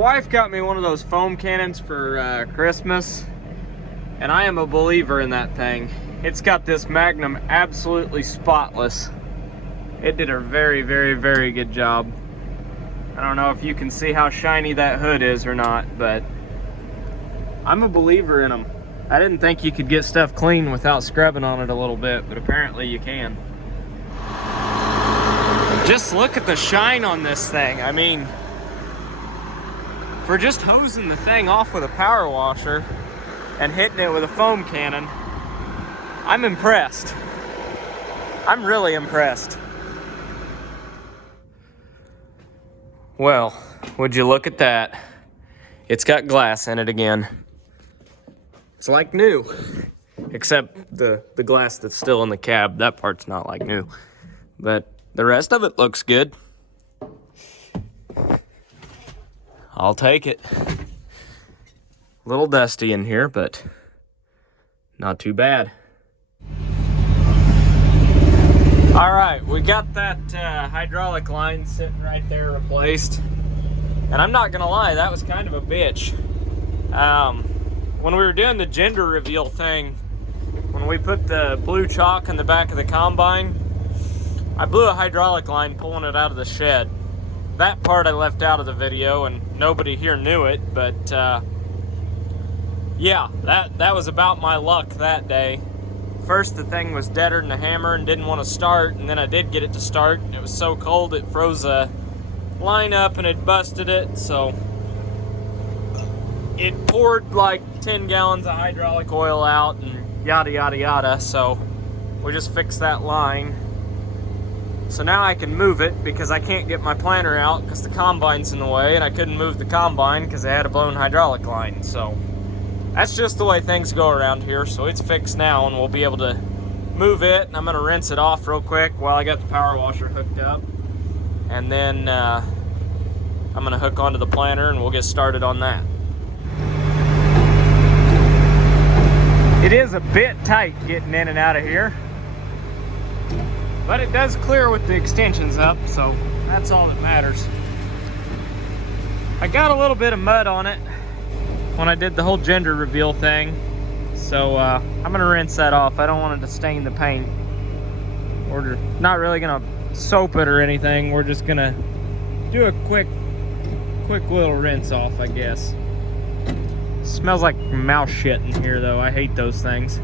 wife got me one of those foam cannons for Christmas, and I am a believer in that thing. It's got this Magnum absolutely spotless. It did a very, very, very good job. I don't know if you can see how shiny that hood is or not, but I'm a believer in them. I didn't think you could get stuff clean without scrubbing on it a little bit, but apparently you can. Just look at the shine on this thing. I mean, for just hosing the thing off with a power washer and hitting it with a foam cannon, I'm impressed. I'm really impressed. Well, would you look at that? It's got glass in it again. It's like new, except the glass that's still in the cab. That part's not like new, but the rest of it looks good. I'll take it. A little dusty in here, but not too bad. All right, we got that hydraulic line sitting right there replaced. And I'm not gonna lie, that was kind of a bitch. When we were doing the gender reveal thing, when we put the blue chalk in the back of the combine, I blew a hydraulic line pulling it out of the shed. That part I left out of the video and nobody here knew it, but yeah, that was about my luck that day. First, the thing was deader than a hammer and didn't want to start, and then I did get it to start. It was so cold it froze a line up and it busted it, so it poured like 10 gallons of hydraulic oil out and yada yada yada, so we just fixed that line. So now I can move it because I can't get my planter out because the combine's in the way, and I couldn't move the combine because I had a blown hydraulic line. So that's just the way things go around here. So it's fixed now and we'll be able to move it, and I'm gonna rinse it off real quick while I got the power washer hooked up, and then I'm gonna hook onto the planter and we'll get started on that. It is a bit tight getting in and out of here, but it does clear with the extensions up, so that's all that matters. I got a little bit of mud on it when I did the whole gender reveal thing, so I'm gonna rinse that off. I don't want it to stain the paint. We're not really gonna soap it or anything. We're just gonna do a quick little rinse off, I guess. Smells like mouse shit in here though. I hate those things.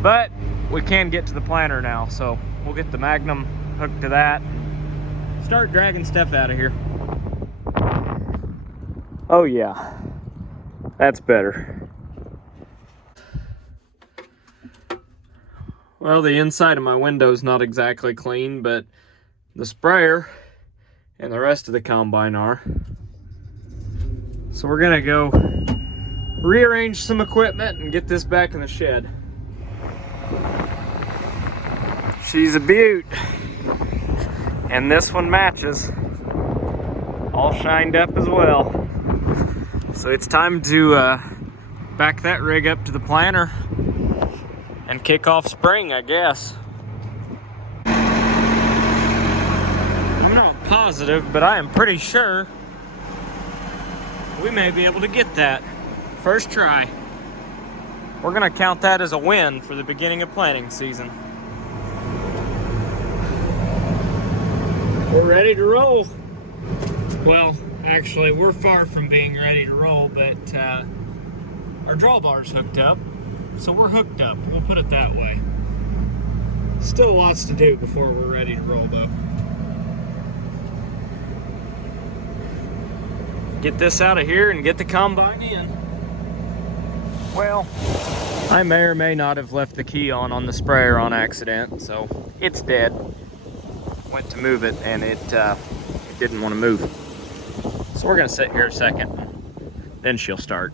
But we can get to the planter now, so we'll get the Magnum hooked to that and start dragging stuff out of here. Oh yeah, that's better. Well, the inside of my window's not exactly clean, but the sprayer and the rest of the combine are. So we're gonna go rearrange some equipment and get this back in the shed. She's a beaut, and this one matches, all shined up as well. So it's time to back that rig up to the planter and kick off spring, I guess. I'm not positive, but I am pretty sure we may be able to get that. First try. We're gonna count that as a win for the beginning of planting season. We're ready to roll. Well, actually, we're far from being ready to roll, but our drawbar's hooked up, so we're hooked up. We'll put it that way. Still lots to do before we're ready to roll, though. Get this out of here and get the combine in. Well, I may or may not have left the key on the sprayer on accident, so it's dead. Went to move it and it didn't want to move. So we're gonna sit here a second, then she'll start.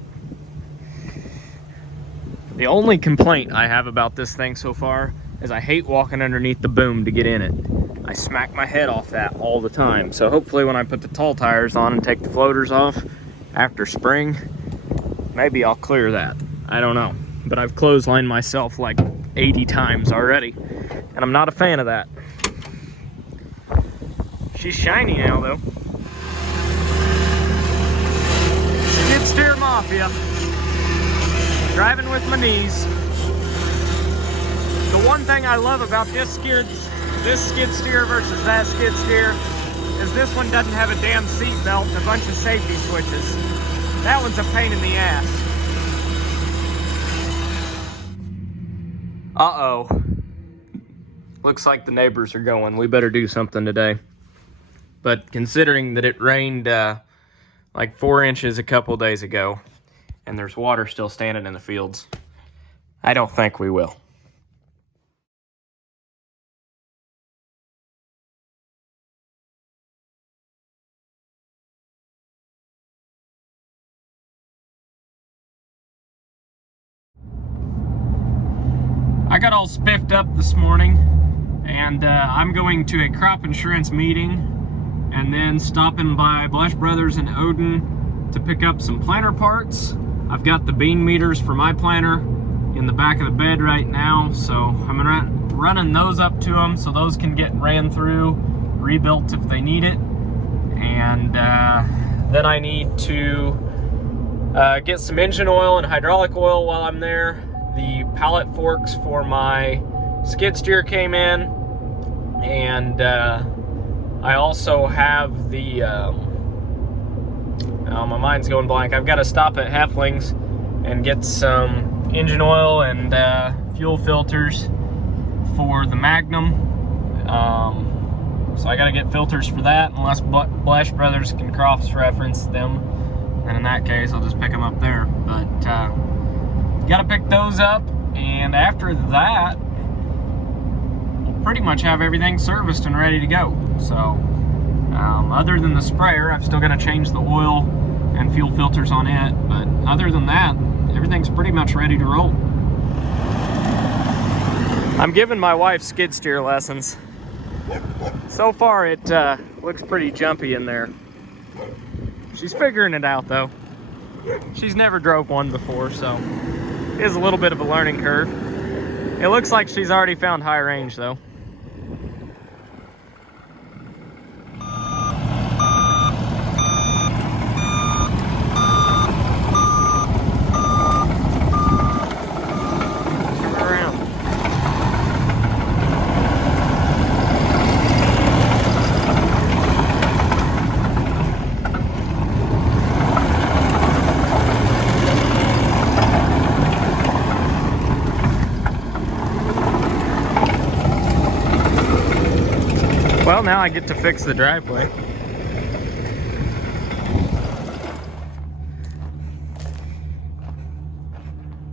The only complaint I have about this thing so far is I hate walking underneath the boom to get in it. I smack my head off that all the time. So hopefully when I put the tall tires on and take the floaters off after spring, maybe I'll clear that. I don't know. But I've clotheslined myself like 80 times already, and I'm not a fan of that. She's shiny now though. Philadelphia. Driving with my knees. The one thing I love about this skid steer versus that skid steer is this one doesn't have a damn seat belt and a bunch of safety switches. That one's a pain in the ass. Uh-oh. Looks like the neighbors are going. We better do something today. But considering that it rained like 4 inches a couple days ago, and there's water still standing in the fields, I don't think we will. I got all spiffed up this morning, and I'm going to a crop insurance meeting and then stopping by Blesh Brothers in Odin to pick up some planter parts. I've got the bean meters for my planter in the back of the bed right now, so I'm running those up to them so those can get ran through, rebuilt if they need it. And then I need to get some engine oil and hydraulic oil while I'm there. The pallet forks for my skid steer came in, and I also have the my mind's going blank. I've got to stop at Heffling's and get some engine oil and fuel filters for the Magnum. So I got to get filters for that, unless Blesh Brothers can cross-reference them, and in that case I'll just pick them up there. But gotta pick those up, and after that we'll pretty much have everything serviced and ready to go. So other than the sprayer, I've still got to change the oil and fuel filters on it, but other than that, everything's pretty much ready to roll. I'm giving my wife skid steer lessons. So far it looks pretty jumpy in there. She's figuring it out though. She's never drove one before, so it is a little bit of a learning curve. It looks like she's already found high range though. Well, now I get to fix the driveway.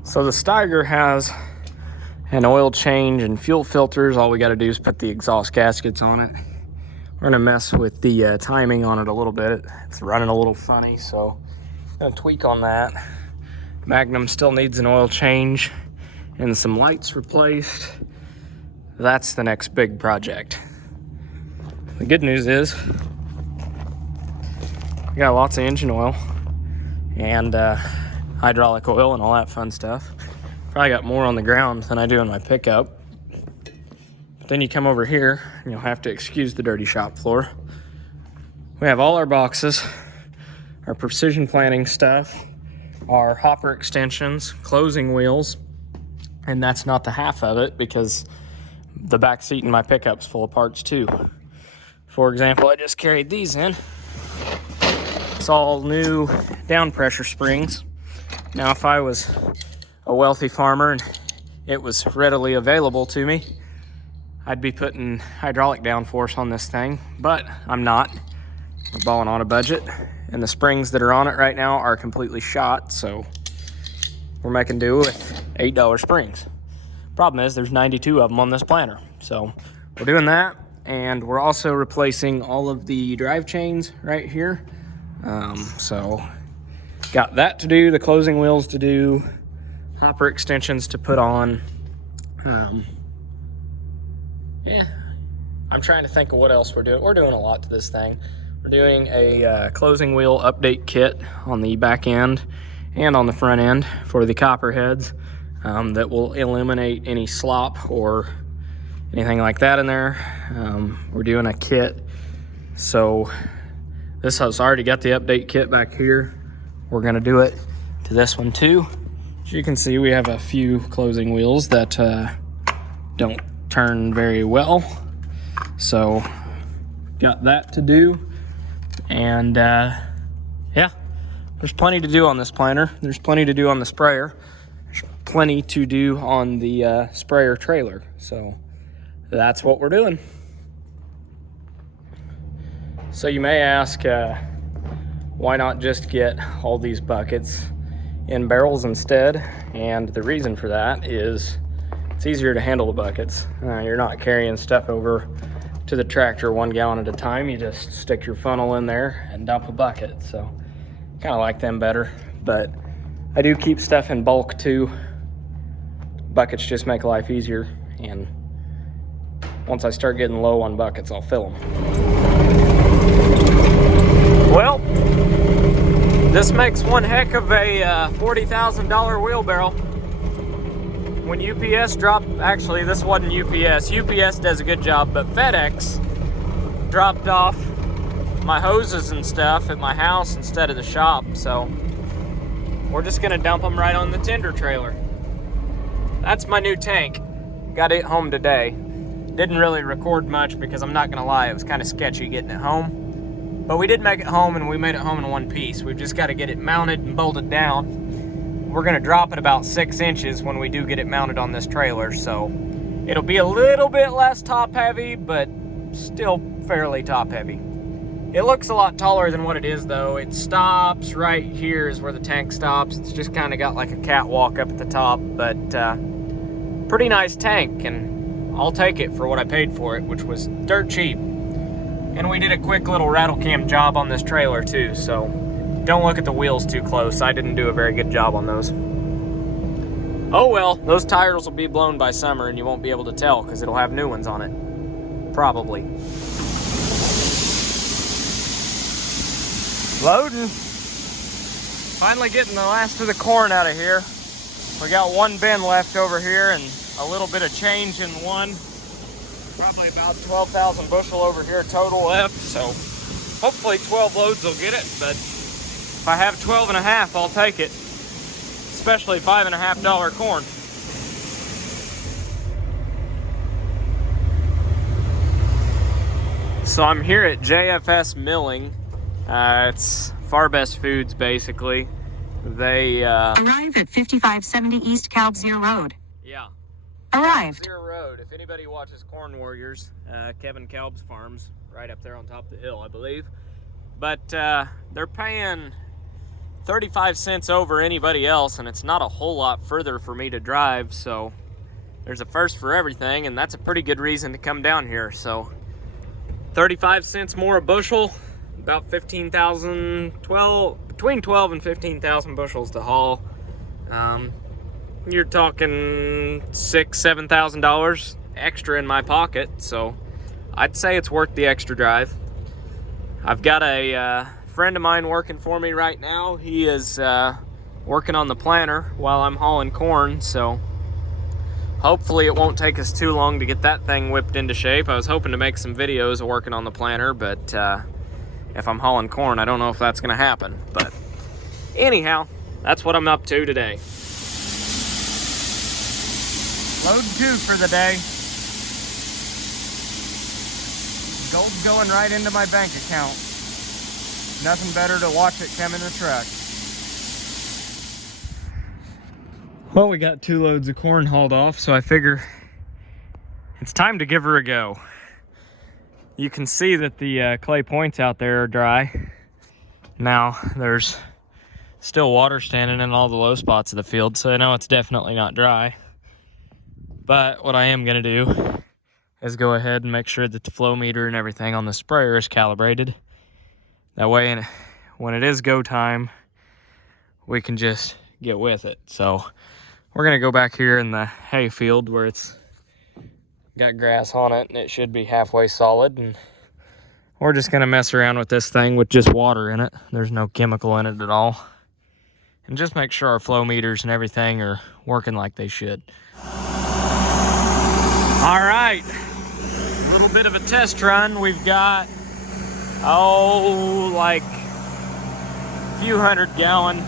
So the Steiger has an oil change and fuel filters. All we got to do is put the exhaust gaskets on it. We're gonna mess with the timing on it a little bit. It's running a little funny, so I'm gonna tweak on that. Magnum still needs an oil change and some lights replaced. That's the next big project. The good news is we got lots of engine oil and hydraulic oil and all that fun stuff. Probably got more on the ground than I do in my pickup. But then you come over here and you'll have to excuse the dirty shop floor. We have all our boxes, our precision planning stuff, our hopper extensions, closing wheels, and that's not the half of it because the back seat in my pickup's full of parts too. For example, I just carried these in. It's all new down pressure springs. Now, if I was a wealthy farmer and it was readily available to me, I'd be putting hydraulic downforce on this thing, but I'm not. We're balling on a budget, and the springs that are on it right now are completely shot, so we're making do with $8 springs. Problem is, there's 92 of them on this planter, so we're doing that. And we're also replacing all of the drive chains right here. So got that to do, the closing wheels to do, hopper extensions to put on. Yeah, I'm trying to think of what else we're doing. We're doing a lot to this thing. We're doing a closing wheel update kit on the back end and on the front end for the copper heads that will eliminate any slop or anything like that in there. We're doing a kit. So this has already got the update kit back here. We're gonna do it to this one too. As you can see, we have a few closing wheels that don't turn very well. So got that to do. And yeah, there's plenty to do on this planter. There's plenty to do on the sprayer. There's plenty to do on the sprayer trailer. So that's what we're doing. So you may ask, why not just get all these buckets in barrels instead? And the reason for that is it's easier to handle the buckets. You're not carrying stuff over to the tractor 1 gallon at a time. You just stick your funnel in there and dump a bucket. So kind of like them better, but I do keep stuff in bulk too. Buckets just make life easier, and once I start getting low on buckets, I'll fill them. Well, this makes one heck of a $40,000 wheelbarrow. When UPS dropped, actually this wasn't UPS. UPS does a good job, but FedEx dropped off my hoses and stuff at my house instead of the shop. So we're just gonna dump them right on the tender trailer. That's my new tank. Got it home today. Didn't really record much because I'm not gonna lie, it was kind of sketchy getting it home. But we did make it home, and we made it home in one piece. We've just got to get it mounted and bolted down. We're gonna drop it about 6 inches when we do get it mounted on this trailer, so it'll be a little bit less top heavy, but still fairly top heavy. It looks a lot taller than what it is though. It stops right here is where the tank stops. It's just kind of got like a catwalk up at the top, but pretty nice tank, and I'll take it for what I paid for it, which was dirt cheap. And we did a quick little rattle cam job on this trailer too, so don't look at the wheels too close. I didn't do a very good job on those. Oh well, those tires will be blown by summer and you won't be able to tell because it'll have new ones on it. Probably. Loading. Finally getting the last of the corn out of here. We got one bin left over here and a little bit of change in one. Probably about 12,000 bushel over here total left, so hopefully 12 loads will get it, but if I have 12 and a half, I'll take it, especially $5.50 corn. So I'm here at JFS Milling. It's Farbest Foods, basically. They arrive at 5570 East Kalbzir Road. Yeah. Arrived. Kalbzir Road. If anybody watches Corn Warriors, Kevin Kalb's farms, right up there on top of the hill, I believe. But they're paying 35 cents over anybody else, and it's not a whole lot further for me to drive, so there's a first for everything, and that's a pretty good reason to come down here. So 35 cents more a bushel, about 15,000, between 12 and 15,000 bushels to haul. You're talking $6,000-$7,000 extra in my pocket, so I'd say it's worth the extra drive. I've got a friend of mine working for me right now. He is working on the planter while I'm hauling corn, so hopefully it won't take us too long to get that thing whipped into shape. I was hoping to make some videos of working on the planter, but if I'm hauling corn, I don't know if that's gonna happen. But anyhow, that's what I'm up to today. Load 2 for the day. Gold's going right into my bank account. Nothing better to watch it come in the truck. Well, we got 2 loads of corn hauled off, so I figure it's time to give her a go. You can see that the clay points out there are dry. Now, there's still water standing in all the low spots of the field, so I know it's definitely not dry. But what I am gonna do is go ahead and make sure that the flow meter and everything on the sprayer is calibrated. That way, when it is go time, we can just get with it. So we're gonna go back here in the hay field where it's got grass on it and it should be halfway solid, and we're just gonna mess around with this thing with just water in it. There's no chemical in it at all. And just make sure our flow meters and everything are working like they should. All right, a little bit of a test run. We've got, like a few 100 gallon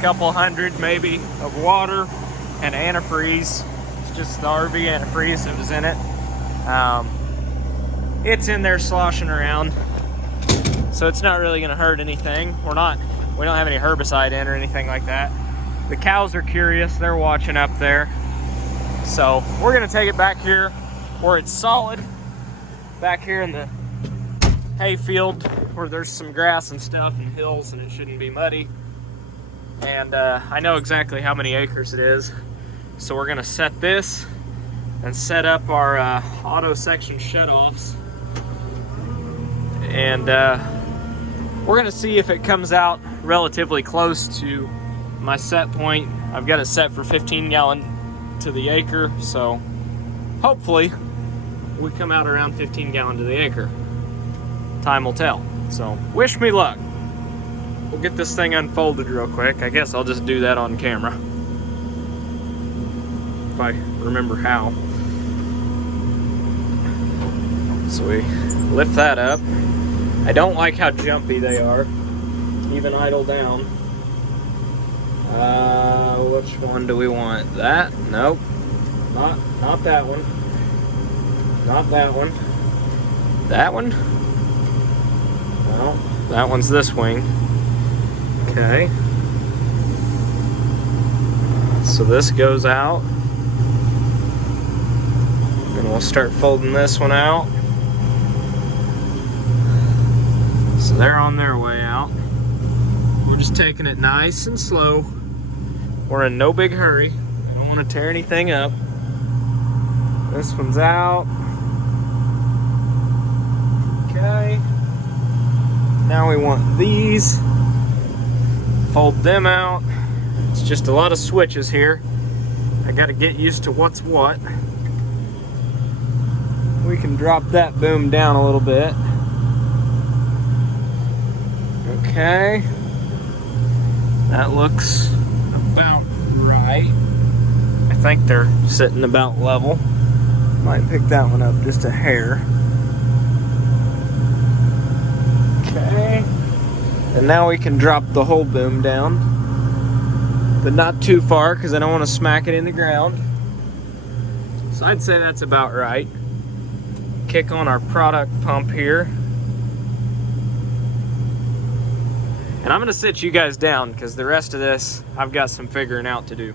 couple hundred maybe of water and antifreeze. It's just the RV antifreeze that was in it. It's in there sloshing around, so it's not really gonna hurt anything. We don't have any herbicide in or anything like that. The cows are curious, they're watching up there. So we're gonna take it back here where it's solid, back here in the hay field where there's some grass and stuff and hills and it shouldn't be muddy. And I know exactly how many acres it is. So we're gonna set this and set up our auto section shutoffs. And we're gonna see if it comes out relatively close to my set point. I've got it set for 15 gallon to the acre, so hopefully we come out around 15 gallon to the acre. Time will tell. So wish me luck. We'll get this thing unfolded real quick. I guess I'll just do that on camera if I remember how. So we lift that up. I don't like how jumpy they are, even idle down. Which one do we want? That? Nope. Not that one. Not that one. That one? No, that one's this wing. Okay. So this goes out. And we'll start folding this one out. So they're on their way out. We're just taking it nice and slow. We're in no big hurry. We don't want to tear anything up. This one's out. Okay. Now we want these. Fold them out. It's just a lot of switches here. I got to get used to what's what. We can drop that boom down a little bit. Okay. That looks about right. I think they're sitting about level. Might pick that one up just a hair. Okay. And now we can drop the whole boom down, but not too far because I don't want to smack it in the ground. So I'd say that's about right. Kick on our product pump here. And I'm gonna sit you guys down because the rest of this, I've got some figuring out to do.